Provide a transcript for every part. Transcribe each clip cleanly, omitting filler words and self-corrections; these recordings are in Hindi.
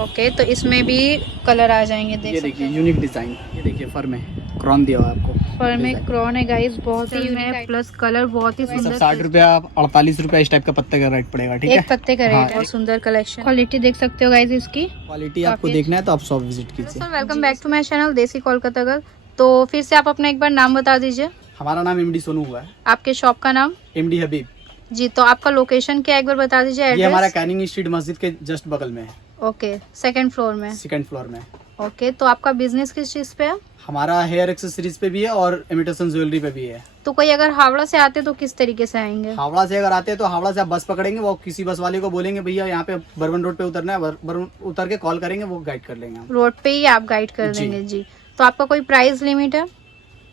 ओके, तो इसमें भी कलर आ जाएंगे, देख ये देखिए यूनिक डिजाइन, ये देखिए फर में क्रॉन दिया हुआ है आपको। फर में क्रॉन है गाइस, बहुत ही यूनिक, प्लस कलर बहुत ही ये सब सुंदर। 60 रुपया 48 रुपया इस टाइप का पत्ते का रेट पड़ेगा, ठीक है। एक पत्ते का रेट हाँ, है। बहुत सुंदर कलेक्शन, क्वालिटी देख सकते हो गाइस इसकी। क्वालिटी आपको देखना है तो आप शॉप विजिट कीजिए। Sir welcome back to my channel desi Kolkata girl. तो फिर से आप अपना एक बार नाम बता दीजिए। हमारा नाम एमडी सोनू हुआ है। आपके शॉप का नाम? एमडी हबीब जी, तो आपका लोकेशन क्या एक बार बता दीजिए, ये हमारा एड्रेस। कैनिंग स्ट्रीट मस्जिद के जस्ट बगल में है, ओके, सेकंड फ्लोर में। सेकंड फ्लोर में। ओके, तो आपका बिजनेस किस चीज पे है? हमारा हेयर एक्सेसरीज पे भी है और इमिटेशन ज्वेलरी पे भी है। तो कोई अगर हावड़ा से आते तो किस तरीके से आएंगे? हावड़ा से अगर आते हैं तो हावड़ा से आप बस पकड़ेंगे, वो किसी बस वाले को बोलेंगे भैया यहाँ पे बर्बन रोड पे उतरना है, बर्बन उतर के कॉल करेंगे, वो गाइड कर लेंगे हम। रोड पे ही आप गाइड कर जी। देंगे जी। तो आपका कोई प्राइस लिमिट है?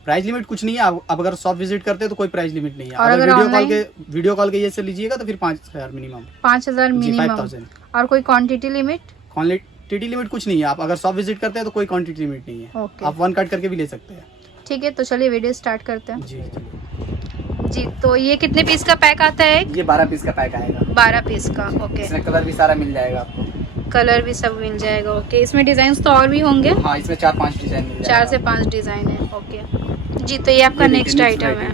प्राइस लिमिट कुछ नहीं है, आप अगर शॉप विजिट करते हैं तो कोई प्राइस लिमिट नहीं है। और अगर अगर वीडियो कॉल के ये से लीजिएगा तो फिर 5000 मिनिमम। 5000 मिनिमम। 5000। और कोई क्वांटिटी लिमिट? क्वांटिटी लिमिट कुछ नहीं है, आप अगर शॉप विजिट करते हैं तो कोई क्वांटिटी लिमिट नहीं है। ओके, आप वन कट करके भी ले सकते हैं। ठीक है, तो चलिए वीडियो स्टार्ट करते हैं। जी जी, तो ये कितने पीस का पैक आता है? ये 12 पीस का पैक आएगा। 12 पीस का। ओके, इसमें कलर भी सारा मिल जाएगा आपको। कलर भी सब मिल जाएगा। ओके, इसमें डिजाइन तो और भी होंगे? हाँ, इसमें 4-5 डिजाइन मिल जाएगा। 4 से 5 डिजाइन है। ओके जी, तो ये आपका ये देखिए, नेक्स्ट next आइटम है।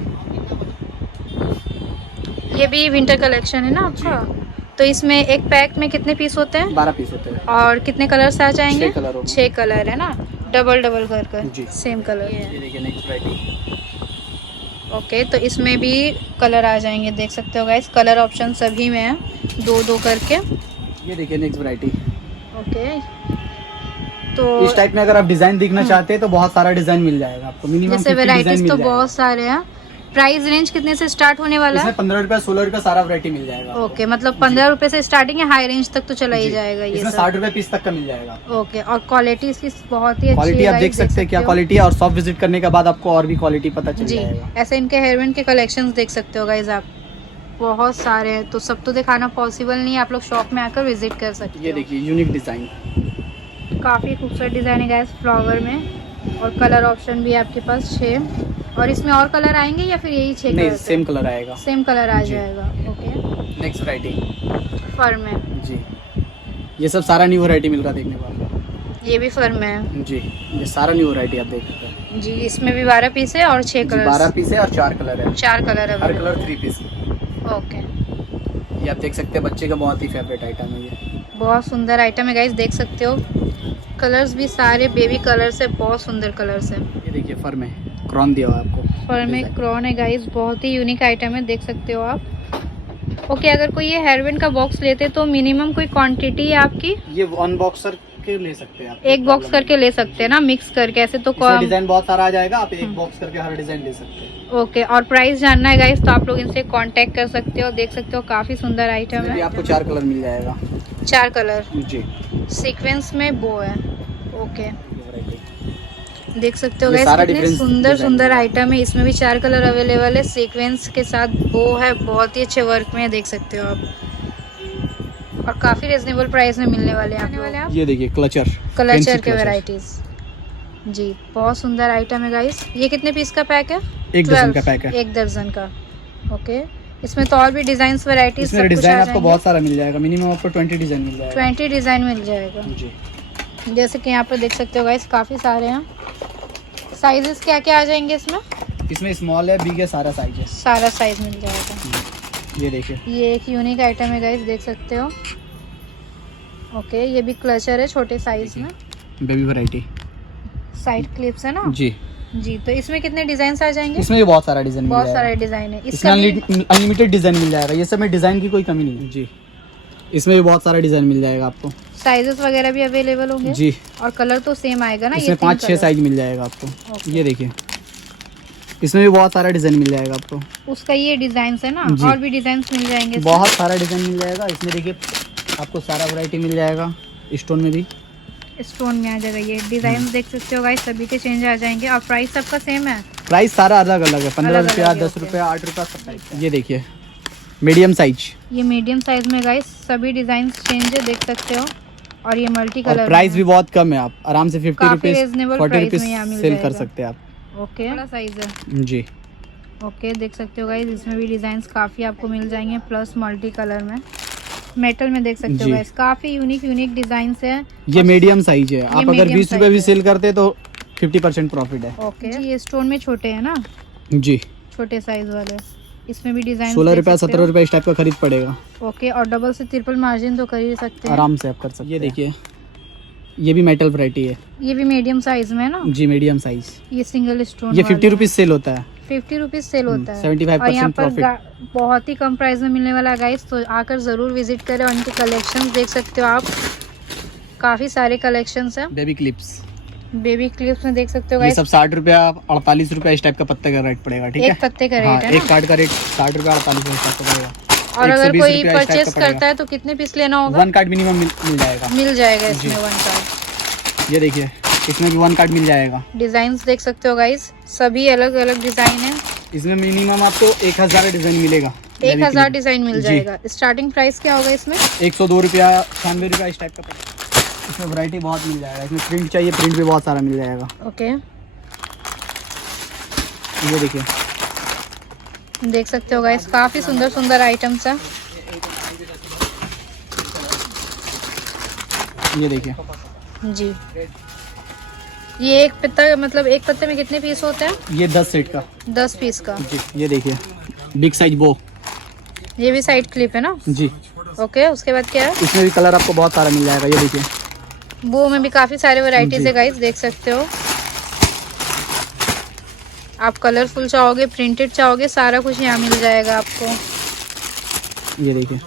ये भी विंटर कलेक्शन है ना आपका? तो इसमें एक पैक में कितने पीस होते हैं? 12 पीस होते हैं। और कितने कलर्स आ जाएंगे? 6 कलर होंगे। 6 कलर है ना, डबल डबल जी। कर सेम कलर। ये देखिए नेक्स्ट वैरायटी। ओके, तो इसमें भी कलर आ जाएंगे, देख सकते हो गाइस। कलर ऑप्शन सभी में है, 2-2 करके। ये देखिए नेक्स्ट वैरायटी। ओके, तो इस टाइप में अगर आप डिजाइन देखना चाहते हैं तो बहुत सारा डिजाइन मिल जाएगा आपको। मिनिमम जैसे वेराइटीज तो बहुत सारे हैं। प्राइस रेंज कितने से स्टार्ट होने वाला है? इसमें 15 रुपया 16 रुपया सारा वैरायटी मिल जाएगा आपको। ओके, मतलब 15 रुपए से स्टार्टिंग है, हाई रेंज तक तो चला ही जी। जाएगा ये इसमें सब। 60 रुपए पीस तक का मिल जाएगा। ओके, और क्वालिटी इसकी बहुत ही अच्छी क्वालिटी है आप guys, देख सकते हैं क्या हो। क्वालिटी है, और शॉप विजिट करने के बाद आपको और भी क्वालिटी पता चल जी, जाएगा। ऐसे इनके हेयरबैंड के कलेक्शंस देख सकते हो गाइज आप, बहुत सारे हैं। तो सब तो दिखाना पॉसिबल नहीं है, आप लोग शॉप में आकर विजिट कर सकते हो। ये देखिए यूनिक डिजाइन। काफ़ी खूबसूरत डिज़ाइन है गाइस, फ्लावर में। और कलर ऑप्शन भी है आपके पास 6। और इसमें और कलर आएंगे या फिर यही 6 नहीं, कलर? सेम कलर आएगा। सेम कलर आ जी। जाएगा। Okay, next variety. फर में। जी, ये सब सारा न्यू वैरायटी मिल रहा है देखने को आपको। ये भी फर में है जी, ये सारा न्यू वैरायटी आप देख सकते हैं। जी। इसमें भी 12 पीस है और 6 कलर। 12 पीस है और 4 कलर है। 4 कलर है, हर कलर 3 पीस। ओके। ये आप देख सकते हैं, बच्चे का बहुत ही फेवरेट आइटम है ये। बहुत सुंदर आइटम है गाइस, देख सकते हो। कलर्स भी सारे बेबी कलर्स है, बहुत सुंदर कलर्स है। ये देखिए फर में क्रॉन दिया हुआ है आपको। फर में क्रॉन है गाइस, बहुत ही यूनिक आइटम है, देख सकते हो आप। ओके, अगर कोई ये हेयरबैंड का बॉक्स लेते तो मिनिमम कोई क्वांटिटी है आपकी? ये वन बॉक्सर के ले सकते हैं आप। एक बॉक्स करके ले सकते हैं ना, मिक्स करके, ऐसे तो डिजाइन बहुत सारा आ जाएगा, आप एक बॉक्स करके हर डिजाइन ले सकते हैं। ओके, और प्राइस जानना है गाइस तो आप लोग इनसे कांटेक्ट कर सकते हो। देख सकते हो काफी सुंदर आइटम इसमें भी है। आपको 4 कलर मिल जाएगा। 4 कलर जी, सीक्वेंस में बो है। Okay, variety. देख सकते हो ये गाइस सारा कितने difference सुंदर design सुंदर है। आइटम है। इसमें भी 4 कलर अवेलेबल है, सीक्वेंस के साथ बो है, बहुत ही अच्छे वर्क में है, देख सकते हो आप। और काफी रिजनेबल प्राइस में मिलने वाले हैं आप। ये देखिए क्लचर के वैरायटीज जी, बहुत सुंदर आइटम है गाइस। ये कितने पीस का पैक है? 1 दर्जन का पैक है। 1 दर्जन का। ओके, इसमें तो और भी डिजाइन वैरायटीज इसमें डिजाइन आपको बहुत सारा मिल जाएगा। मिनिमम आपको 20 डिजाइन मिल जाएगा। 20 डिजाइन मिल जाएगा। जी, जैसे कि यहाँ पर देख सकते हो गाइस, काफी सारे हैं। साइजेस क्या क्या आ जाएंगे इसमें? इसमें स्मॉल है, बिग है, सारा साइज है। सारा साइज मिल जाएगा। ये देखिए, ये एक यूनिक आइटम है गाइस, देख सकते हो। ओके, ये भी क्लचर है छोटे साइज में। Baby variety. साइड क्लिप्स है ना जी, जी। तो इसमें कितने डिजाइन आ जाएंगे? इसमें भी बहुत सारा डिजाइन मिल बहुत जाएगा। सारे डिजाइन है। इसमें इसका भी अनलिमिटेड डिजाइन मिल जाएगा। ये सब में डिजाइन की कोई कमी नहीं है। जी, इसमें भी बहुत सारा डिजाइन मिल जाएगा आपको। साइजेस वगैरह भी अवेलेबल होंगे जी, और कलर तो सेम आएगा ना? इसमें 5-6 साइज मिल जाएगा आपको। ओके। ये देखिए, इसमें भी बहुत सारा डिजाइन मिल जाएगा आपको। उसका ये डिजाइन है ना, जी। और भी डिजाइन मिल जाएंगे इसमें? बहुत सारा डिजाइन मिल जाएगा। इसमें देखिए आपको सारा वैरायटी मिल जाएगा। स्टोन में भी स्टोन में आ जाएगा। ये डिजाइन देख सकते हो गाइस, सभी के चेंज आ जाएंगे। और प्राइस सबका सेम है? प्राइस सारा अलग अलग है। 15 अलग रुपया, अलग है, 10 ओके। रुपया, 8 रुपया, सब टाइप का। ये देखिए मीडियम साइज। ये मीडियम साइज में गाइस, सभी डिजाइन चेंज है, देख सकते हो। और ये मल्टी और कलर प्राइस भी बहुत कम है। आप आराम से 50 काफी रुपीज, reasonable 40 price रुपीज में यहाँ मिल सेल कर जाएगा। सकते हैं आप। ओके, बड़ा साइज है। जी, ओके, देख सकते हो गाइस, इसमें भी डिजाइन काफी आपको मिल जाएंगे, प्लस मल्टी कलर में। मेटल में देख सकते हो जी। गाइस, काफी यूनिक डिजाइन है। ये मीडियम साइज है, आप अगर medium 20 रुपए भी size सेल करते तो 50% प्रॉफिट है। ओके जी, ये स्टोन में छोटे हैं ना, जी, छोटे साइज वाले। इसमें भी डिजाइन 16 रुपया 17 रुपया इस टाइप का खरीद पड़ेगा। ओके, और डबल से ट्रिपल मार्जिन तो कर ही सकते हैं। आराम से आप कर सकते हैं। ये देखिए, ये भी मेटल वैरायटी है। ये भी मीडियम साइज में है ना जी, मीडियम साइज। ये सिंगल स्टोन। ये 50 रुपीज सेल होता है। 50 रुपीज सेल होता है। 75% और यहाँ पर प्रॉफिट। बहुत ही कम प्राइस में मिलने वाला है गाइस, तो आकर जरूर विजिट करें। और इनके कलेक्शंस देख सकते हो आप, काफी सारे कलेक्शंस हैं। बेबी क्लिप्स, बेबी क्लिप्स में देख सकते हो ये गाइस, सब 60 रुपया 48 रुपया इस टाइप का पत्ते का रेट पड़ेगा। ठीक है, एक पत्ते का हाँ, रेट है ना। एक कार्ड का रेट 60 रुपया 48 रुपया इस टाइप का पड़ेगा। और अगर 120 कोई रुपया इस टाइप परचेस का पड़ेगा। करता है तो कितने पीस लेना होगा? 1 कार्ड मिनिमम मिल जाएगा। मिल जाएगा जी। इसमें 1 कार्ड। ये देखिए, इसमें भी 1 कार्ड मिल जाएगा। डिजाइन्स देख सकते हो गाइस, सभी अलग अलग डिजाइन है। इसमें मिनिमम आपको 1000 डिजाइन मिलेगा। 1000 डिजाइन मिल जी। जाएगा। स्टार्टिंग प्राइस क्या होगा इसमें? 102 रुपया 96 रुपया इस टाइप का पड़ेगा। इसमें वैरायटी बहुत मिल जाएगा। इसमें प्रिंट चाहिए, प्रिंट भी बहुत सारा मिल जाएगा। ओके, ये देखिए, देख सकते हो गाइस, काफी सुंदर सुंदर आइटम्स है। ये देखिए, जी, ये एक पत्ता, मतलब एक पत्ते में कितने पीस होते हैं? ये 10 सेट का। 10 पीस का। जी, ये देखिए, बिग साइज बो। ये भी साइड क्लिप है ना। जी, ओके, उसके बाद क्या है? इसमें भी कलर आपको बहुत सारा मिल जाएगा। ये देखिए, वो में भी काफी सारे वैरायटीज जी। है गाइस, देख सकते हो आप। कलरफुल चाहोगे, प्रिंटेड चाहोगे, सारा कुछ यहाँ मिल जाएगा आपको। ये देखिए,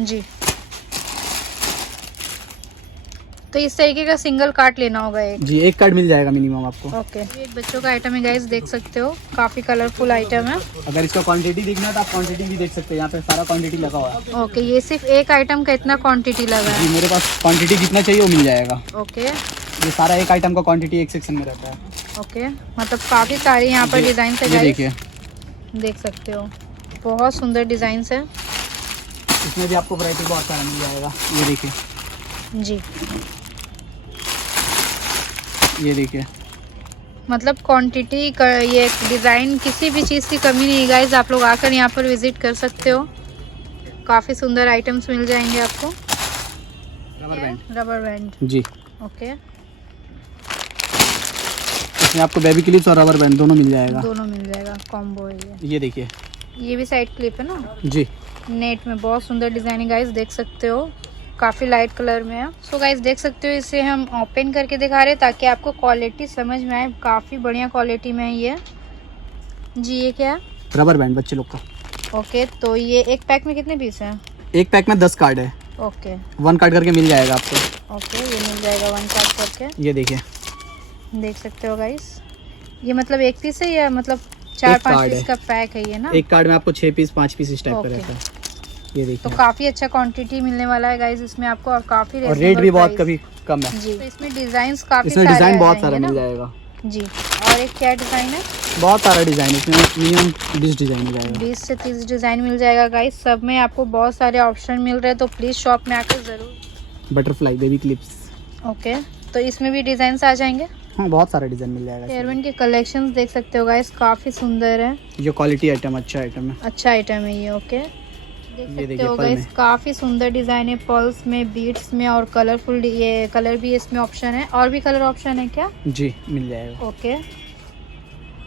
जी, तो इस तरीके का सिंगल कार्ट लेना होगा एक। जी, एक कार्ड मिल जाएगा मिनिमम आपको। ओके, ये एक बच्चों का आइटम है गाइस, देख सकते हो, काफी कलरफुल आइटम है। अगर इसका क्वांटिटी देखना है तो आप क्वांटिटी भी देख सकते हैं। यहाँ पे सारा क्वांटिटी लगा हुआ है। ओके, ये सिर्फ एक आइटम का इतना क्वांटिटी लगा जी, है। मेरे पास क्वांटिटी जितना चाहिए वो मिल जाएगा। ओके ये सारा एक आइटम का क्वांटिटी एक सेक्शन में रहता है। ओके, मतलब काफी सारे यहाँ पर जी, डिजाइन है ये गाइस, देखिए, देख सकते हो, बहुत सुंदर डिजाइन है। इसमें भी आपको वैरायटी बहुत सारा मिल जाएगा। ये देखिए, जी, ये देखिए, मतलब क्वांटिटी ये डिज़ाइन, किसी भी चीज़ की कमी नहीं गाइज। आप लोग आकर यहाँ पर विजिट कर सकते हो, काफ़ी सुंदर आइटम्स मिल जाएंगे आपको। Rubber band. रबर बैंड, जी, ओके, इसमें आपको बेबी क्लिप्स और रबर बैंड दोनों मिल जाएगा। दोनों मिल जाएगा, कॉम्बो है ये देखिए, ये भी साइड क्लिप है ना। जी, नेट में बहुत सुंदर डिज़ाइन है गाइज, देख सकते हो, काफ़ी लाइट कलर में है। सो गाइज देख सकते हो, इसे हम ओपन करके दिखा रहे हैं ताकि आपको क्वालिटी समझ में आए। काफ़ी बढ़िया क्वालिटी में है ये। जी, ये क्या है? रबर बैंड बच्चे लोग का। ओके, तो ये एक पैक में कितने पीस हैं? एक पैक में 10 कार्ड है। ओके 1 कार्ड करके मिल जाएगा आपको। ओके, ये मिल जाएगा 1 कार्ड करके, ये देखिए, देख सकते हो गाइस। ये मतलब एक पीस है या मतलब 4-5 कार्ड पीस है। का पैक है ये ना? एक कार्ड में आपको 6 पीस 5 पीस इस टाइप का ओके। रहता है। ये तो देखिए, काफ़ी अच्छा क्वांटिटी मिलने वाला है गाइस इसमें आपको, और काफ़ी और रेट भी बहुत reasonable कभी कम है। price। जी, तो इसमें डिजाइन्स काफ़ी इसमें सारे डिजाइन आ बहुत सारा जाएंगे मिल ना? जाएगा। जी, और एक क्या डिज़ाइन है? बहुत सारा डिजाइन, इसमें मिनिमम 20 डिजाइन मिल जाएगा। 20 से 30 डिज़ाइन मिल जाएगा गाइस, सब में आपको बहुत सारे ऑप्शन मिल रहे हैं, तो प्लीज़ शॉप में आकर ज़रूर। बटरफ्लाई बेबी क्लिप्स, ओके, तो इसमें भी डिज़ाइंस आ जाएंगे। हाँ, बहुत सारा डिजाइन मिल जाएगा। हेयरबैंड के कलेक्शंस देख सकते हो गाइस, काफ़ी सुंदर है, ये क्वालिटी आइटम, अच्छा आइटम है। अच्छा आइटम है ये। ओके, देख सकते देखिए, हो पल गाइस, में। काफ़ी सुंदर डिज़ाइन है, पर्ल्स में, बीड्स में, और कलरफुल ये कलर भी इसमें ऑप्शन है। और भी कलर ऑप्शन है क्या? जी, मिल जाएगा। ओके,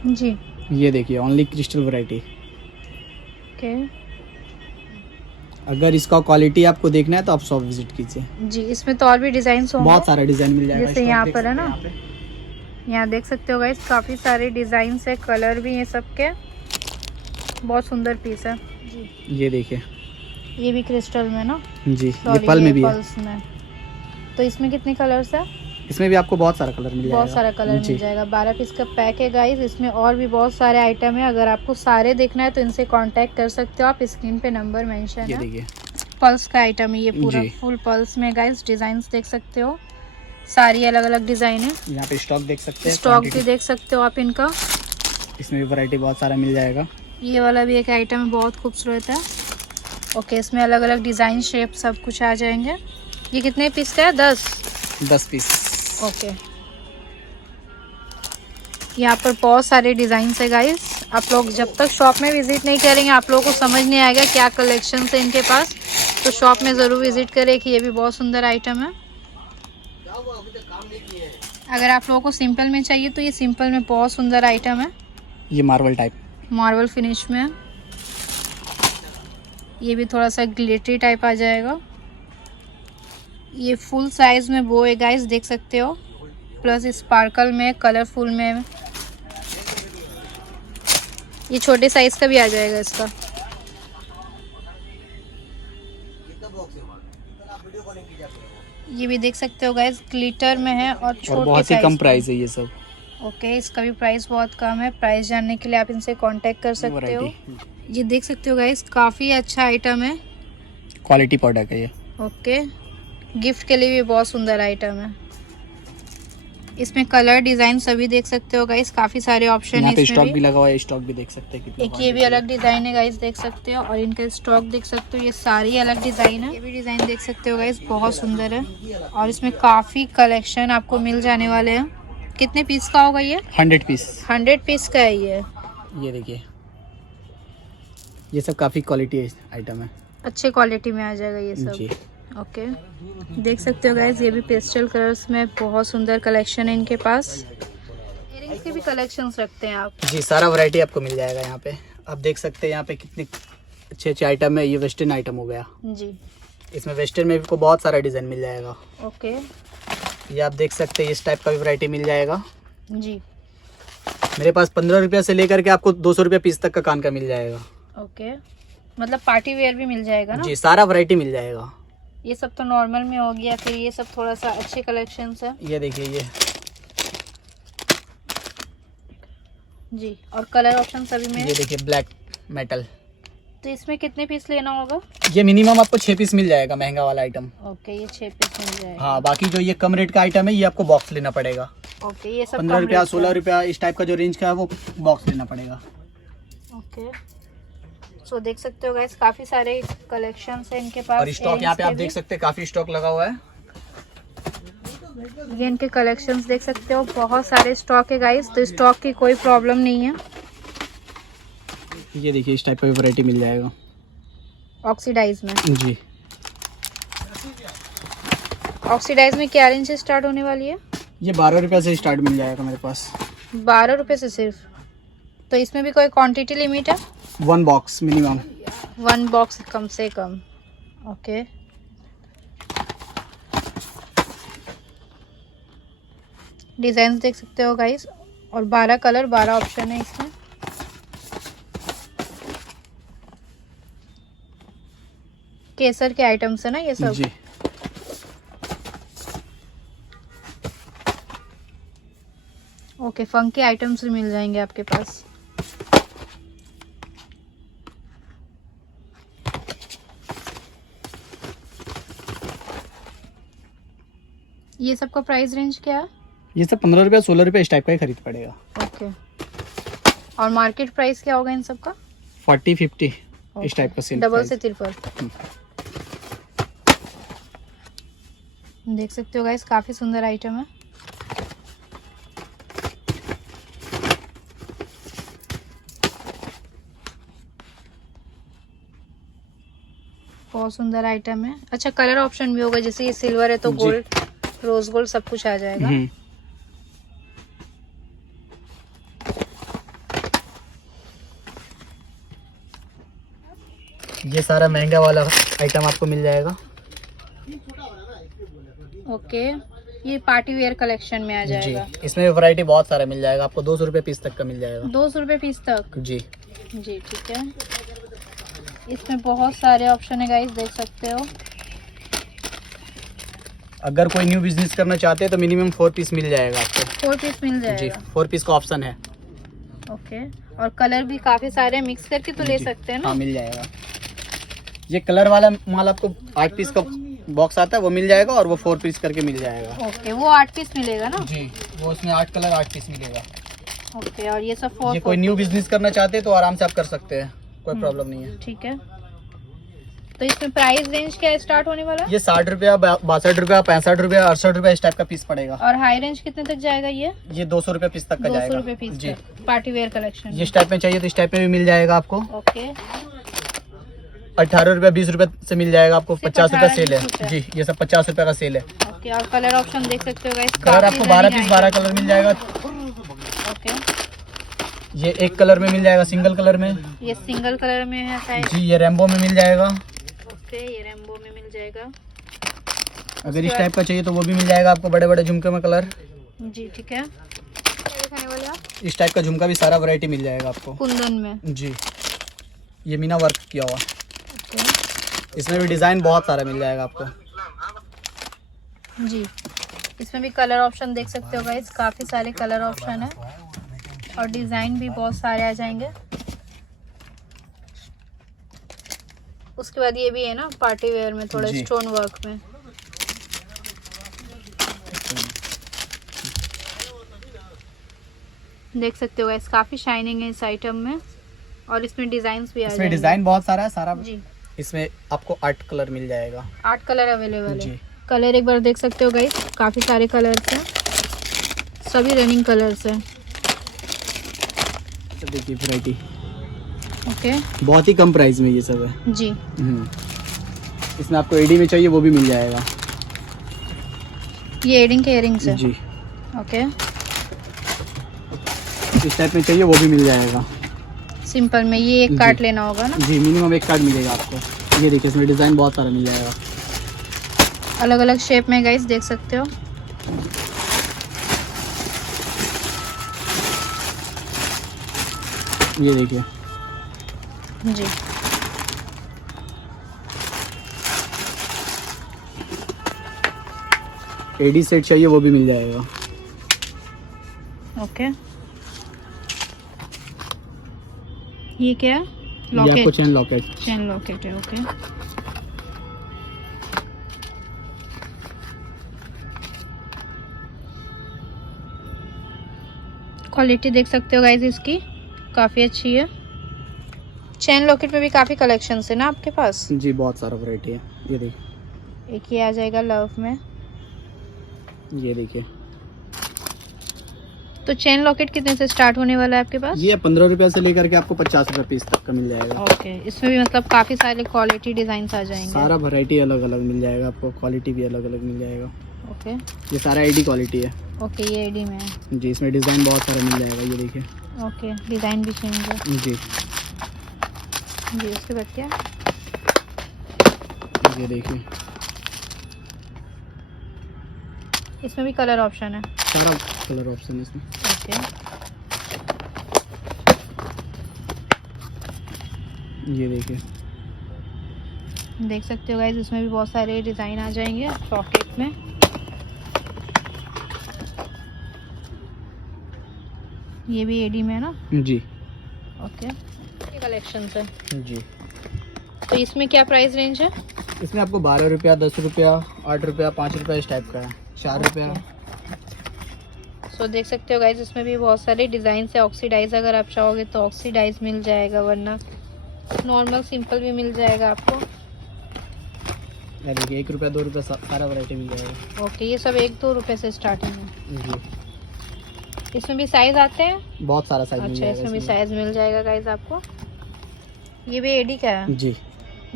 जी, ये देखिए, ओनली क्रिस्टल वैरायटी। ओके, अगर इसका क्वालिटी आपको देखना है तो आप शॉप विजिट कीजिए। जी, इसमें तो और भी डिज़ाइन होंगे, बहुत सारा डिजाइन मिल जाएगा। जैसे स्टॉक यहाँ देख पर है सकते ना? हैं यहाँ पे। यहाँ देख सकते हो गाइस, काफ़ी सारे डिज़ाइन है, कलर भी हैं सबके, बहुत सुंदर पीस है। जी, ये देखिए, ये भी क्रिस्टल में ना? जी, ये सॉरी, पल में भी है। पल्स में। तो इसमें कितने कलर्स है? इसमें भी आपको बहुत सारा कलर मिल जाएगा। बहुत सारा कलर जी, मिल जाएगा। 12 पीस का पैक है गाइस, इसमें और भी बहुत सारे आइटम है। अगर आपको सारे देखना है तो इनसे कांटेक्ट कर सकते हो आप, स्क्रीन पे नंबर मेंशन ये है। देखिए, पल्स का आइटम है ये पूरा, जी। फुल पल्स में गाइस। डिजाइन देख सकते हो, सारी अलग अलग डिजाइन है। यहाँ पे स्टॉक देख सकते हैं। स्टॉक भी quantity। देख सकते हो आप इनका। इसमें भी वैरायटी बहुत सारा मिल जाएगा। ये वाला भी एक आइटम है, बहुत खूबसूरत है। ओके, इसमें अलग अलग डिजाइन, शेप सब कुछ आ जाएंगे। ये कितने पीस का है? 10 पीस। ओके, यहाँ पर बहुत सारे डिजाइन है गाइस, आप लोग जब तक शॉप में विजिट नहीं करेंगे आप लोगों को समझ नहीं आएगा क्या कलेक्शन है इनके पास। तो शॉप में ज़रूर विजिट करें कि ये भी बहुत सुंदर आइटम है। अगर आप लोगों को सिंपल में चाहिए तो ये सिंपल में बहुत सुंदर आइटम है। ये मार्बल टाइप, मार्बल फिनिश में है। ये भी थोड़ा सा ग्लिटरी टाइप आ जाएगा। ये फुल साइज में वो है गाइस, देख सकते हो, प्लस स्पार्कल में, कलरफुल में। ये छोटे साइज का भी आ जाएगा इसका। ये भी देख सकते हो गाइस, ग्लिटर में है और छोटे बहुत ही कम प्राइस है ये सब। ओके, इसका भी प्राइस बहुत कम है। प्राइस जानने के लिए आप इनसे कांटेक्ट कर सकते हो। ये देख सकते हो गाइस, काफ़ी अच्छा आइटम है, क्वालिटी प्रोडक्ट है ये। ओके, गिफ्ट के लिए भी बहुत सुंदर आइटम है। इसमें कलर डिज़ाइन सभी देख सकते हो गाइस, काफ़ी सारे ऑप्शन है। स्टॉक भी लगा हुआ है, स्टॉक भी देख सकते हैं कितना। एक ये भी अलग डिज़ाइन है गाइस, देख सकते हो, और इनका स्टॉक देख सकते हो। ये सारी अलग डिज़ाइन है। ये भी डिज़ाइन देख सकते हो गाइस, बहुत सुंदर है। और इसमें काफ़ी कलेक्शन आपको मिल जाने वाले हैं। कितने पीस का होगा ये? 100 पीस। 100 पीस का है ये। ये देखिए, ये सब काफ़ी क्वालिटी आइटम है, अच्छे क्वालिटी में आ जाएगा ये सब जी। ओके, देख सकते हो गाइस, ये भी पेस्टल कलर्स में बहुत सुंदर कलेक्शन है इनके पास। इयररिंग्स के भी कलेक्शंस रखते हैं आप? जी, सारा वैरायटी आपको मिल जाएगा यहाँ पे। आप देख सकते हैं यहाँ पे कितने अच्छे अच्छे आइटम है। ये वेस्टर्न आइटम हो गया जी। इसमें वेस्टर्न में आपको बहुत सारा डिज़ाइन मिल जाएगा। ओके, ये आप देख सकते हैं, इस टाइप का भी वैरायटी मिल जाएगा जी। मेरे पास। 15 रुपये से लेकर के आपको 200 रुपये पीस तक का कान का मिल जाएगा। ओके, मतलब पार्टी वेयर भी मिल जाएगा ना? जी, सारा वैरायटी मिल जाएगा। ये सब तो नॉर्मल में हो गया, फिर ये सब थोड़ा सा अच्छे कलेक्शंस है। ये देखिए, ये जी, और कलर ऑप्शन सभी में। ये देखिए, ब्लैक मेटल। तो इसमें कितने पीस लेना होगा? ये मिनिमम आपको 6 पीस मिल जाएगा, महंगा वाला आइटम। ओके, ये 6 पीस मिल जाएगा। हाँ, बाकी जो ये कम रेट का आइटम है ये आपको बॉक्स लेना पड़ेगा। ओके, ये सब 15 रुपया, 16 रुपया, इस टाइप का जो रेंज का है वो बॉक्स लेना पड़ेगा। ओके, सो देख सकते हो गाइस, काफी सारे कलेक्शंस है इनके पास। और स्टॉक यहाँ पे आप देख सकते हैं, काफी स्टॉक लगा हुआ है। ये इनके कलेक्शंस देख सकते हो, बहुत सारे स्टॉक है गाइस, तो स्टॉक की कोई प्रॉब्लम नहीं है। ये देखिए, इस टाइप का भी वैरायटी मिल जाएगा ऑक्सीडाइज में। जी। ऑक्सीडाइज में क्या रेंज से स्टार्ट होने वाली है? ये 12 रुपये से स्टार्ट मिल जाएगा मेरे पास। 12 रुपये से सिर्फ? तो इसमें भी कोई क्वांटिटी लिमिट है? 1 बॉक्स मिनिमम। 1 बॉक्स कम से कम। ओके, डिजाइन देख सकते हो गाइस, और 12 कलर, 12 ऑप्शन है इसमें। केसर के आइटम्स है ना ये सब? जी। ओके, फंकी आइटम्स भी मिल जाएंगे आपके पास। ये सब का प्राइस रेंज क्या है? ये सब 15 रुपया, 16 रुपये, इस टाइप का ही खरीद पड़ेगा। ओके, और मार्केट प्राइस क्या होगा इन सब का? 40-50 इस टाइप का सेल। डबल से ट्रिपल। देख सकते हो गाइस, काफी सुंदर आइटम है। बहुत सुंदर आइटम है। अच्छा, कलर ऑप्शन भी होगा, जैसे ये सिल्वर है तो गोल्ड, रोज गोल्ड सब कुछ आ जाएगा। ये सारा महंगा वाला आइटम आपको मिल जाएगा। ओके, ये पार्टी वेयर कलेक्शन में आ जाएगा। जी, इसमें वैरायटी बहुत सारा मिल जाएगा आपको। 200 रुपये पीस तक का मिल जाएगा। 200 रुपये पीस तक? जी जी, ठीक है। इसमें बहुत सारे ऑप्शन है गाइस, देख सकते हो। अगर कोई न्यू बिजनेस करना चाहते हैं तो मिनिमम 4 पीस मिल जाएगा आपको। 4 पीस मिल जी, जाएगा? 4 पीस का ऑप्शन है। ओके, और कलर भी काफी सारे मिक्स करके तो ले सकते हैं ना? हाँ, मिल जाएगा। ये कलर वाला माल आपको 8 पीस का बॉक्स आता है, वो मिल जाएगा, और वो 4 पीस करके मिल जाएगा। ओके, वो 8 पीस मिलेगा ना? जी, वो उसमें 8 कलर 8 पीस मिलेगा। ओके, और ये सब 4? ये कोई न्यू बिजनेस करना चाहते हैं तो आराम से आप कर सकते हैं, कोई प्रॉब्लम नहीं है। ठीक है, तो इसमें प्राइस रेंज क्या स्टार्ट होने वाला है? ये 60 रुपया, 62 रुपया, 65 रुपया, 68 रुपया इस टाइप का पीस पड़ेगा। और हाई रेंज कितने तक जाएगा ये? ये 200 रुपया पीस तक का 200 जाएगा रुपए पीस जी। Party wear collection. ये इस टाइप में चाहिए तो इस टाइप में भी मिल जाएगा आपको। ओके 18 रुपया 20 रुपए से मिल जाएगा आपको। सिर्फ 50 रुपया 18 सेल है रुपया। जी। ये सब 50 रुपया का सेल है। ओके और कलर ऑप्शन देख सकते हो गाइस, कलर आपको 12 पीस 12 कलर मिल जाएगा। ओके ये एक कलर में मिल जाएगा, सिंगल कलर में ये सिंगल कलर में है शायद। जी। ये रेम्बो में मिल जाएगा। ओके ये रेम्बो में मिल जाएगा। अगर इस टाइप का चाहिए तो वो भी मिल जाएगा आपको, बड़े बड़े झुमके में कलर जी ठीक है। क्या दिखाने वाले आप? इस टाइप का झुमका भी सारा वैरायटी मिल जाएगा आपको कुंदन में जी। ये मीना वर्क किया हुआ, ओके इसमें भी डिजाइन बहुत सारा मिल जाएगा आपको जी। इसमें भी कलर ऑप्शन देख सकते हो गाइस, काफी सारे कलर ऑप्शन है और डिजाइन भी बहुत सारे आ जाएंगे। उसके बाद ये भी है ना पार्टी वेयर में थोड़ा जी। स्टोन वर्क में। देख सकते हो गाइस, काफी शाइनिंग है इस आइटम में और इसमें डिजाइन्स भी आ इसमें जाएंगे। डिजाइन बहुत सारा है सारा जी। इसमें आपको 8 कलर मिल जाएगा। 8 कलर अवेलेबल है। जी। कलर एक बार देख सकते हो गाइस, काफी सारे कलर्स हैं, सभी रनिंग कलर्स हैं। देखिए वैरायटी ओके बहुत ही कम प्राइस में ये सब है जी। इसमें आपको एडी में चाहिए वो भी मिल जाएगा। ये एडिंग के इयरिंग्स है। जी। ओके इस टाइप में चाहिए वो भी मिल जाएगा। सिंपल में ये एक जी। कार्ड लेना होगा ना? जी मिनिमम एक कार्ड मिलेगा आपको। ये देखिए इसमें डिजाइन बहुत सारा मिल जाएगा। अलग अलग शेप में गाइस देख सकते हो। ये देखिए जी एडी सेट चाहिए वो भी मिल जाएगा। ओके ये क्या है? ये आपको locket. Chain locket. Chain locket है। ओके क्वालिटी देख सकते हो गाइस इसकी, काफ़ी अच्छी है। चेन लॉकेट में भी काफ़ी कलेक्शंस है ना आपके पास? जी बहुत सारा वैरायटी है। ये देखिए एक ये आ जाएगा लव में। ये देखिए तो चेन लॉकेट कितने से स्टार्ट होने वाला है आपके पास? ये 15 रुपया से लेकर के आपको 50 रुपया पीस तक का मिल जाएगा। ओके इसमें भी मतलब काफ़ी सारे क्वालिटी डिजाइन आ जाएंगे। सारा वैरायटी अलग अलग मिल जाएगा आपको, क्वालिटी भी अलग अलग मिल जाएगा। ओके ये सारा एडी क्वालिटी है ओके ये एडी में है। जी। इसमें डिजाइन बहुत सारा मिल जाएगा। ये देखिए ओके डिजाइन भी चेंज है जी। जी। उसके बाद क्या? ये देखिए इसमें भी कलर ऑप्शन है। सारा कलर ऑप्शन है इसमें। ओके ये देखिए देख सकते हो गाइस, इसमें भी बहुत सारे डिजाइन आ जाएंगे पॉकेट में। ये भी एडी में है ना? जी। ओके ये कलेक्शन है। जी तो इसमें क्या प्राइस रेंज है? इसमें आपको 12 रुपया, 10 रुपया, 8 रुपया, 5 रुपया इस टाइप का है। 4 रुपया। सो देख सकते हो गाइस, इसमें भी बहुत सारे डिजाइन है। ऑक्सीडाइज अगर आप चाहोगे तो ऑक्सीडाइज मिल जाएगा, वरना नॉर्मल सिंपल भी मिल जाएगा आपको। ये देखिए 1 रुपया 2 रुपया सारा वैरायटी मिल जाएगा। ओके ये सब 1-2 रुपए से स्टार्टिंग है। जी इसमें भी साइज आते हैं? बहुत सारा साइज मिल अच्छा जाएगा इसमें भी साइज मिल जाएगा गाइस आपको। ये भी एडी का है। जी।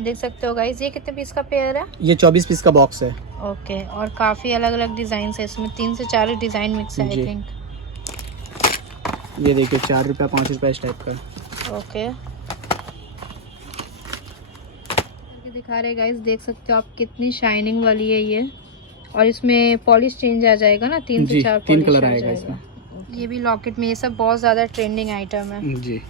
देख सकते हो गाइस, ये कितने पीस का पेयर है? ये 24 पीस का बॉक्स है। ओके और काफी अलग अलग डिजाइन है इसमें, 3 से 4 डिजाइन मिक्स है आई जी। थिंक। ये देखिए 4 रुपया 5 रुपया इस टाइप का। ओके दिखा रहे गाइस, देख सकते हो आप कितनी शाइनिंग वाली है ये। और इसमें पॉलिश चेंज आ जाएगा ना, 3 से जी, 4 3 पॉलिश कलर आ आएगा जाएगा। ये भी लॉकेट में, ये सब बहुत ज्यादा ट्रेंडिंग आइटम है। जी।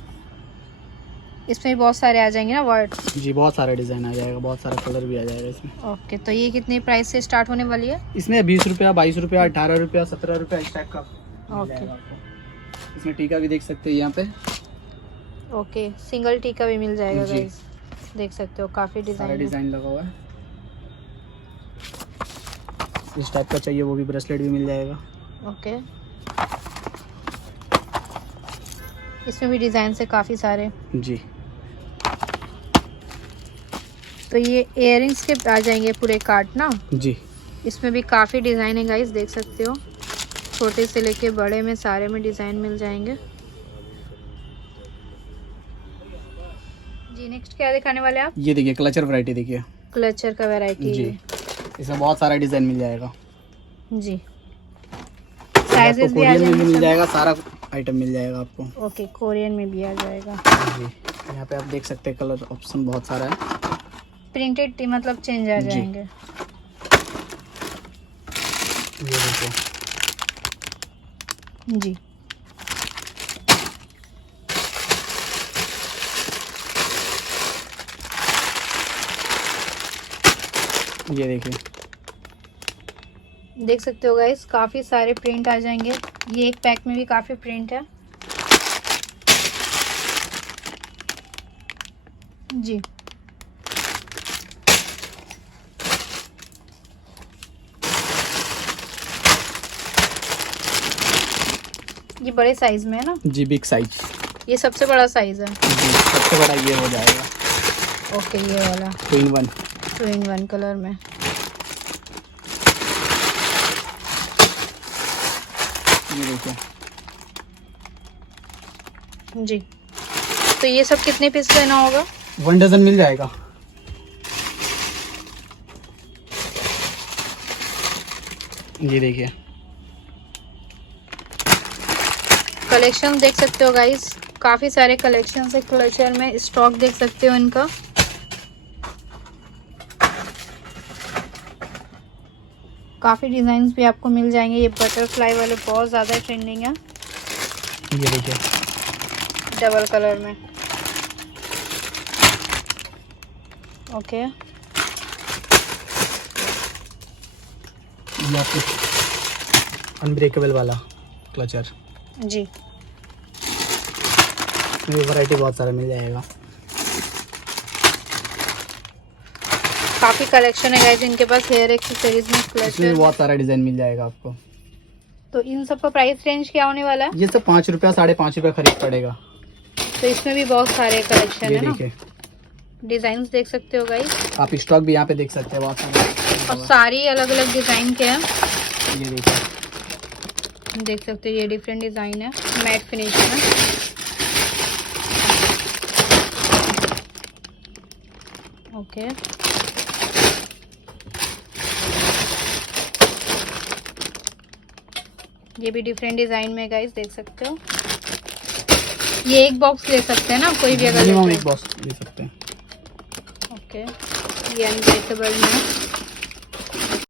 इसमें भी बहुत सारे आ जाएंगे ना वर्ड? जी बहुत सारा डिजाइन आ जाएगा, बहुत सारा कलर भी आ जाएगा इसमें। ओके तो ये कितने प्राइस से स्टार्ट होने वाली है? इसमें 20 रुपया, 22 रुपया, 18 रुपया, 17 रुपया इस टाइप का मिल ओके। जाएगा आपको। इसमें टीका भी देख सकते हैं यहाँ पे। ओके सिंगल टीका भी मिल जाएगा जी। गाइस, देख सकते हो काफी सारा डिजाइन है। डिजाइन लगा हुआ है। इस टाइप का चाहिए वो भी ब्रेसलेट भी मिल जाएगा। ओके इसमें भी डिजाइन से काफी सारे। जी तो ये इयररिंग्स के आ जाएंगे पूरे कार्ट ना। जी, इसमें भी काफ़ी डिज़ाइन है गाइस, देख सकते हो। छोटे से लेके बड़े में सारे में डिज़ाइन मिल जाएंगे। जी नेक्स्ट क्या दिखाने वाले आप? ये देखिए क्लचर वैरायटी देखिए क्लचर का वैरायटी जी, इसमें बहुत सारा डिजाइन मिल जाएगा जी। आपको। साइजेस भी आ कोरियन में भी जाएंगे मिल सब? जाएगा, सारा आइटम मिल जाएगा आपको। ओके, कोरियन में भी आ जाएगा जी, यहाँ पे आप देख सकते हैं कलर ऑप्शन बहुत सारा है। प्रिंटेड मतलब चेंज आ जी। जाएंगे। ये देखो, जी ये देखिए, देख सकते हो गाइस, काफ़ी सारे प्रिंट आ जाएंगे। ये एक पैक में भी काफ़ी प्रिंट है जी। ये बड़े साइज में है ना? जी बिग साइज, ये सबसे बड़ा साइज है। जी सबसे बड़ा ये हो जाएगा। ओके, ये वाला 2 in 1। 2 in 1 कलर में। ये देखिए, जी तो ये सब कितने पीस लेना होगा? 1 डजन मिल जाएगा। ये देखिए, कलेक्शन देख सकते हो गाइस, काफ़ी सारे कलेक्शन है क्लचर में। स्टॉक देख सकते हो इनका। काफ़ी डिज़ाइंस भी आपको मिल जाएंगे। ये बटरफ्लाई वाले बहुत ज़्यादा ट्रेंडिंग है। ये देखिए, डबल कलर में। ओके, ये आपको अनब्रेकेबल वाला क्लचर, जी ये वैरायटी बहुत सारा मिल जाएगा। काफ़ी कलेक्शन है गाइस इनके पास हेयर एक्सेसरीज में इसमें भी क्लचर। बहुत सारा डिजाइन मिल जाएगा आपको। तो इन सब का प्राइस रेंज क्या होने वाला है? ये सब 5 रुपया 5.5 रुपया खरीद पड़ेगा। तो इसमें भी बहुत सारे कलेक्शन ये है ना। देखिए, डिजाइन देख सकते हो गाइस, आप स्टॉक भी यहाँ पे देख सकते हैं बहुत सारे। और सारी अलग अलग डिजाइन के हैं। ये देखिए, देख सकते हो, ये डिफरेंट डिजाइन है, मैट फिनिश है। ओके, ये भी डिफरेंट डिजाइन में गाइस, देख सकते हो। ये एक बॉक्स ले सकते हैं ना कोई भी अगर मिनिमम लेते एक बॉक्स ले सकते हैं। हैं। ओके, ये अनब्रेकेबल में है।